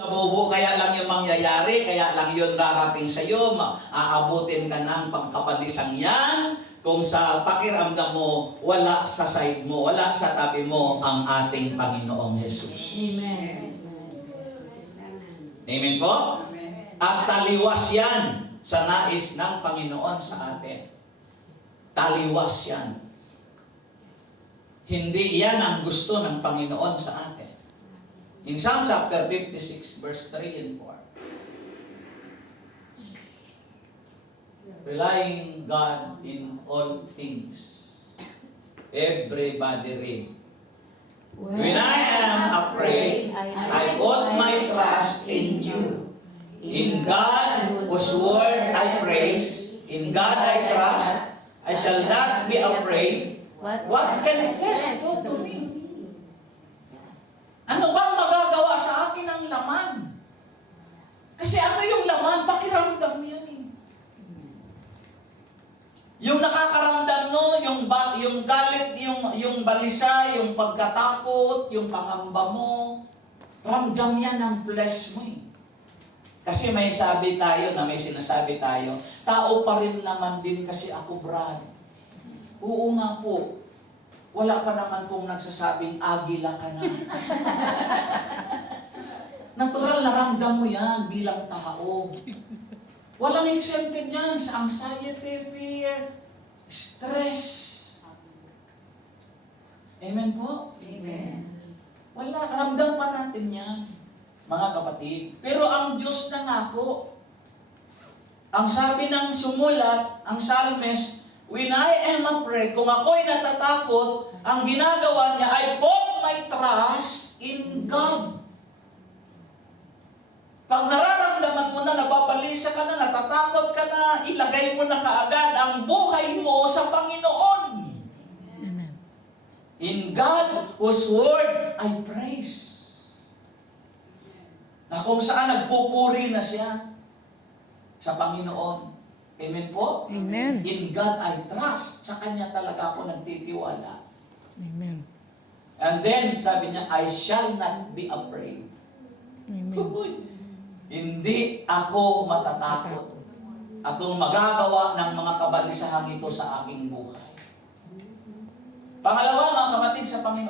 Nabubo, kaya lang yung mangyayari, kaya lang yun darating sa iyo, aabutin ka ng pagkapalisang yan, kung sa pakiramdam mo, wala sa side mo, wala sa tabi mo ang ating Panginoong Jesus. Amen. Amen po? At taliwas yan sa nais ng Panginoon sa atin. Taliwas yan. Hindi yan ang gusto ng Panginoon sa atin. In Psalm chapter 56, verse 3 and 4. Relying God in all things. Everybody read. When I am afraid, I put my trust in you. In God, whose word I praise, in God I trust, I shall not be afraid. What can flesh do to me? Ano bang magagawa sa akin ang laman? Kasi ano yung laman? Pakiramdam yan eh. Yung nakakaramdam no, yung ba, yung galit, yung yung balisa, yung pagkatakot, yung pangamba mo, ramdam yan ng flesh mo eh. Kasi may sabi tayo na may sinasabi tayo, tao pa rin naman din kasi ako, Brad. Oo nga po. Wala pa naman pong nagsasabing agila ka na. Natural na ramdam mo yan bilang tao. Walang exempted yan sa anxiety, fear, stress. Amen po? Amen. Wala, ramdam pa natin yan, mga kapatid. Pero ang Diyos na ngako, ang sabi ng sumulat, ang psalmist, When I am afraid, kung ako'y natatakot, ang ginagawa niya ay put my trust in God. Pag nararamdaman mo na, nababalisa ka na, natatakot ka na, ilagay mo na kaagad ang buhay mo sa Panginoon. In God, whose word I praise. Na kung saan nagpupuri na siya sa Panginoon. Amen po? Amen. In God I trust. Sa Kanya talaga ako nagtitiwala. Amen. And then, sabi niya, I shall not be afraid. Amen. Hindi ako matatakot. Atong magagawa ng mga kabalisahang ito sa aking buhay. Pangalawa, mga kapatid sa Panginoon,